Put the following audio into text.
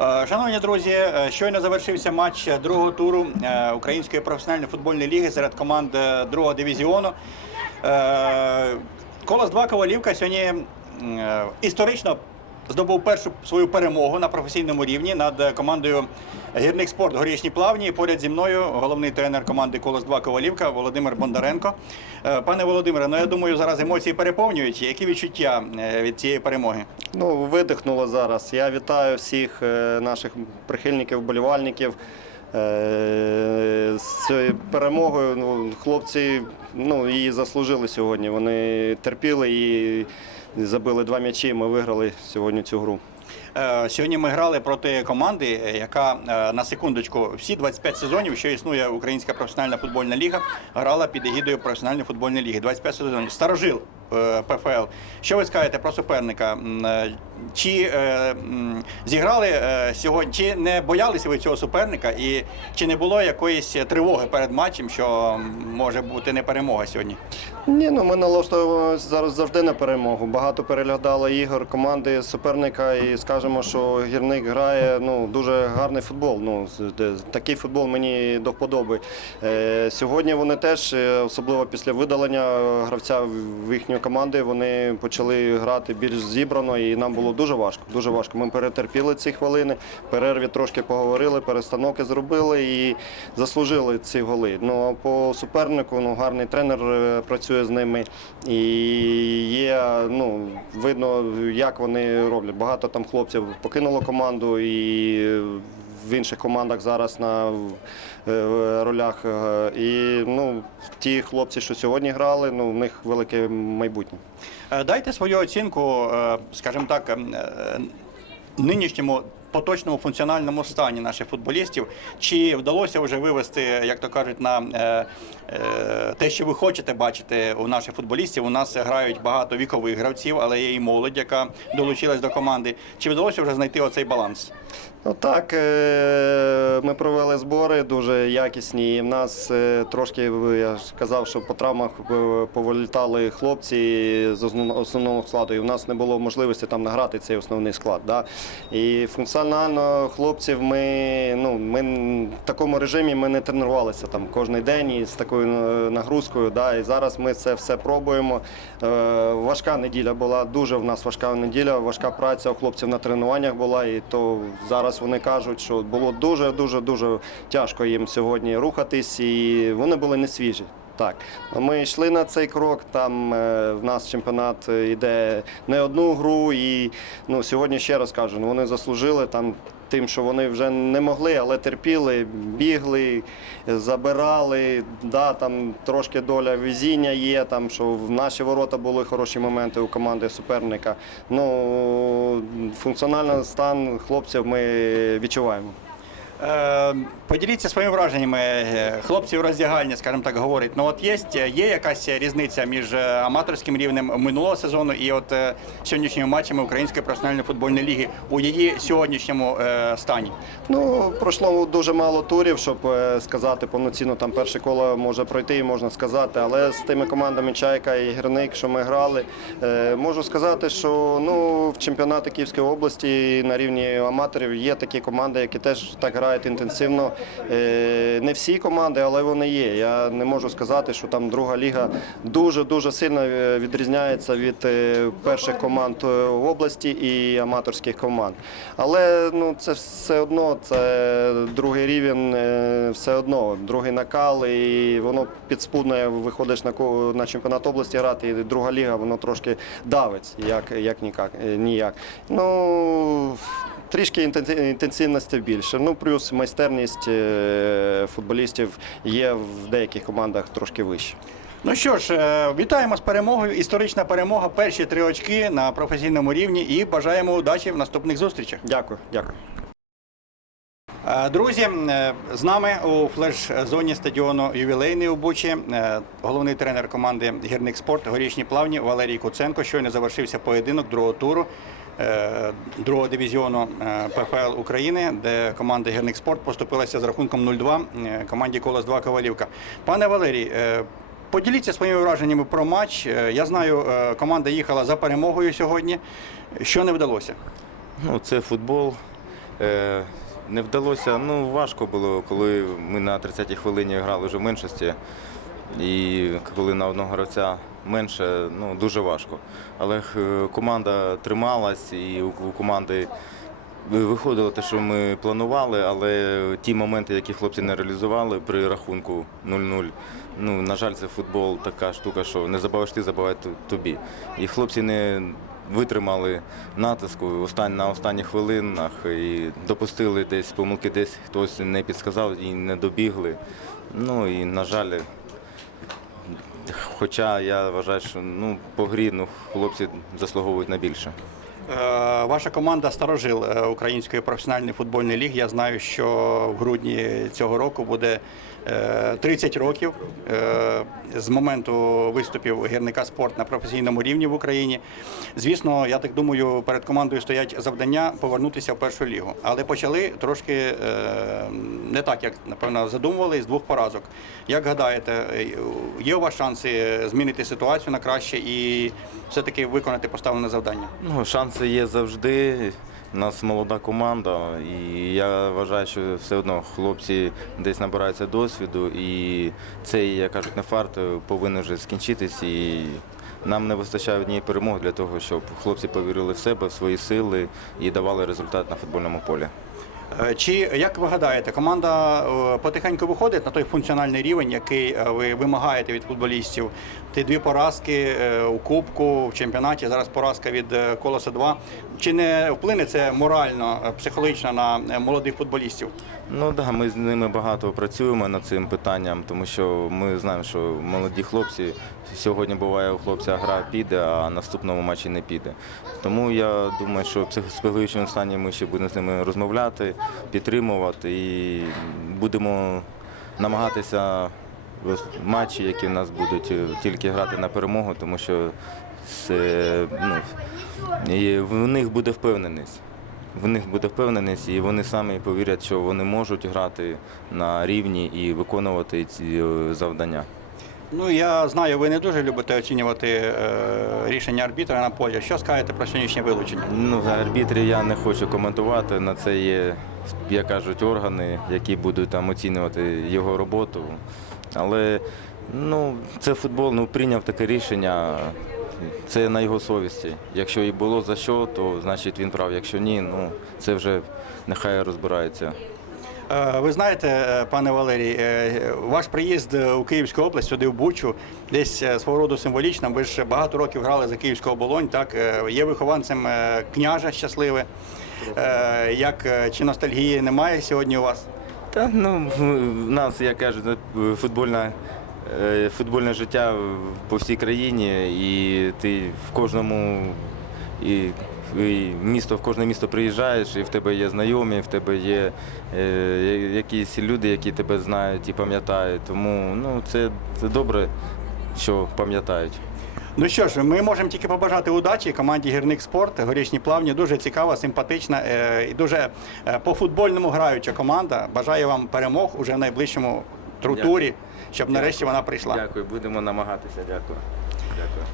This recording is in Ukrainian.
Е, Шановні друзі, е, щойно завершився матч другого туру е, Української професіональної футбольної ліги серед команд другого дивізіону. Колос 2 Ковалівка сьогодні історично здобув першу свою перемогу на професійному рівні над командою Гірник спорт горішні плавні. Поряд зі мною головний тренер команди Колос 2 Ковалівка Володимир Бондаренко. Е, Пане Володимире, ну я думаю, зараз емоції переповнюють. Які відчуття е, від цієї перемоги? Ну, видихнуло зараз. Я вітаю всіх е, наших прихильників, болівальників. Е, З цією перемогою ну, хлопці ну, її заслужили сьогодні. Вони терпіли і забили два м'ячі. і Ми виграли сьогодні цю гру. Е, Сьогодні ми грали проти команди, е, яка е, на секундочку всі 25 сезонів, що існує Українська професіональна футбольна ліга, грала під егідою професіональної футбольної ліги. 25 сезонів. Старожил ПФЛ. Що ви скажете про суперника? Чи е, зіграли е, сьогодні, чи не боялися ви цього суперника, і чи не було якоїсь тривоги перед матчем, що може бути не перемога сьогодні? Ні, ну ми налаштовуємося зараз завжди на перемогу. Багато переглядали ігор команди суперника і скажемо, що гірник грає ну, дуже гарний футбол. Ну, такий футбол мені до вподоби. Е, сьогодні вони теж, е, особливо після видалення гравця в їхньої команди, вони почали грати більш зібрано, і нам було дуже важко. Дуже важко. Ми перетерпіли ці хвилини, перерві трошки поговорили, перестановки зробили і заслужили ці голи. Ну а по супернику ну, гарний тренер е, працює з ними. І є, ну, видно, як вони роблять. Багато там хлопців покинуло команду і в інших командах зараз на е, ролях. е, І ну, ті хлопці, що сьогодні грали, ну, в них велике майбутнє. Е, Дайте свою оцінку, е, скажімо так, ем, е, нинішньому поточному функціональному стані наших футболістів. Чи вдалося вже вивести, як то кажуть, на те, що ви хочете бачити у наших футболістів? У нас грають багато вікових гравців, але є і молодь, яка долучилась до команди. Чи вдалося вже знайти оцей баланс? Ну так, е, ми провели збори дуже якісні. І в нас е, трошки, я ж казав, що по травмах е, повилітали хлопці з основного складу, і в нас не було можливості там награти цей основний склад. Да? І функціонально хлопців ми, ну, ми в такому режимі ми не тренувалися там кожен день і з такою нагрузкою. Да? І зараз ми це все пробуємо. Важка неділя була, дуже в нас важка неділя, важка праця у хлопців на тренуваннях була, і то зараз вони кажуть, що було дуже дуже дуже тяжко їм сьогодні рухатись, і вони були не свіжі. Так, ми йшли на цей крок. Там е, в нас чемпіонат е, йде не одну гру, і ну сьогодні ще раз кажу, ну вони заслужили там. Тим, що вони вже не могли, але терпіли, бігли, забирали. Да, там трошки доля везіння є, там, що в наші ворота були хороші моменти у команди суперника. Ну, функціональний стан хлопців ми відчуваємо. Е, Поділіться своїми враженнями. Хлопці в роздягальні, скажімо так, говорять. Ну от є, є якась різниця між е, аматорським рівнем минулого сезону і от е, сьогоднішніми матчами Української професіональної футбольної ліги у її сьогоднішньому е, стані. Ну, пройшло дуже мало турів, щоб сказати повноцінно там перше коло може пройти, можна сказати. Але з тими командами Чайка і Гірник, що ми грали, можу сказати, що ну, в чемпіонаті Київської області на рівні аматорів є такі команди, які теж так грають інтенсивно. Е, Не всі команди, але вони є. Я не можу сказати, що там друга ліга дуже-дуже сильно е, відрізняється від е, перших команд в області і аматорських команд. Але ну, це все одно, це другий рівень, все одно, другий накал, і воно підспудно виходиш на, на чемпіонат області грати, і друга ліга, воно трошки давить, як, як ніяк. Ну, Трішки інтенсивності більше. Ну, плюс майстерність е, футболістів є в деяких командах трошки вище. Ну що ж, е, вітаємо з перемогою. Історична перемога. Перші три очки на професійному рівні і бажаємо удачі в наступних зустрічах. Дякую, дякую. Е, Друзі, з нами у флеш-зоні стадіону ювілейний у Бучі головний тренер команди Гірник Спорт Горішні плавні Валерій Куценко. Щойно завершився поєдинок другого туру другого дивізіону е, ПФЛ України, де команда Гірник Спорт поступилася з рахунком 0-2 е, команді Колос 2 Ковалівка. Пане Валерій, е, поділіться своїми враженнями про матч. Е, Я знаю, е, команда їхала за перемогою сьогодні. Що не вдалося? Ну, це футбол. Е, не вдалося, ну важко було, коли ми на 30-й хвилині грали вже в меншості. І коли на одного гравця менше, ну дуже важко. Але е, команда трималась, і у, команди виходило те, що ми планували, але ті моменти, які хлопці не реалізували при рахунку 0-0, ну на жаль, це футбол така штука, що не забавиш ти, забивають т- тобі. І хлопці не витримали натиску на останніх хвилинах і допустили десь помилки, десь хтось не підсказав і не добігли. Ну і на жаль. Хоча я вважаю, що ну, по грі ну, хлопці заслуговують на більше. Е, Ваша команда старожил е, Української професіональної футбольної ліги. Я знаю, що в грудні цього року буде е, 30 років е, з моменту виступів гірника спорт на професійному рівні в Україні. Звісно, я так думаю, перед командою стоять завдання повернутися в першу лігу. Але почали трошки не так, як напевно задумували, з двох поразок. Як гадаєте, є у вас шанси змінити ситуацію на краще і все-таки виконати поставлене завдання? Ну, шанси є завжди. У нас молода команда, і я вважаю, що все одно хлопці десь набираються досвіду, і цей, як кажуть, не фарт повинен вже скінчитись. І нам не вистачає однієї перемоги для того, щоб хлопці повірили в себе, в свої сили і давали результат на футбольному полі. Е, Чи як ви гадаєте, команда е, потихеньку виходить на той функціональний рівень, який е, ви вимагаєте від футболістів? Ті дві поразки у Кубку, в чемпіонаті, зараз поразка від Колоса 2. Чи не вплине це морально, психологічно на молодих футболістів? Ну да, ми з ними багато працюємо над цим питанням, тому що ми знаємо, що молоді хлопці сьогодні буває у хлопця гра піде, а наступному матчі не піде. Тому я думаю, що в психологічному стані ми ще будемо з ними розмовляти, підтримувати і будемо намагатися матчі, які в нас будуть, е, тільки грати на перемогу, тому що це, ну, і в них буде впевненість. В них буде впевненість, і вони самі повірять, що вони можуть грати на рівні і виконувати ці е, завдання. Ну я знаю, ви не дуже любите оцінювати е, рішення арбітра на полі. Що скажете про сьогоднішнє вилучення? Ну, за арбітрів я не хочу коментувати. На це є, як кажуть, органи, які будуть там оцінювати його роботу. Але ну, це футбол, ну прийняв таке рішення. Це на його совісті. Якщо і було за що, то значить він прав. Якщо ні, ну це вже нехай розбирається. Е, Ви знаєте, е, пане Валерій, е, ваш приїзд у Київську область сюди в Бучу, десь свого роду символічно. Ви ж багато років грали за Київську оболонь. Так є вихованцем княжа щасливе. Як чи ностальгії немає сьогодні у вас? Та ну в нас, як кажуть, футбольна. Футбольне життя по всій країні, і ти в кожному і місто, в кожне місто приїжджаєш, і в тебе є знайомі, в тебе є е, якісь люди, які тебе знають і пам'ятають. Тому ну, це, це добре, що пам'ятають. Ну що ж, ми можемо тільки побажати удачі команді Гірник Спорт. Горішні плавні дуже цікава, симпатична е, і дуже е, по-футбольному граюча команда. Бажаю вам перемог уже в найближчому тру- Дякую. щоб нарешті вона прийшла. Дякую, будемо намагатися. Дякую. Дякую.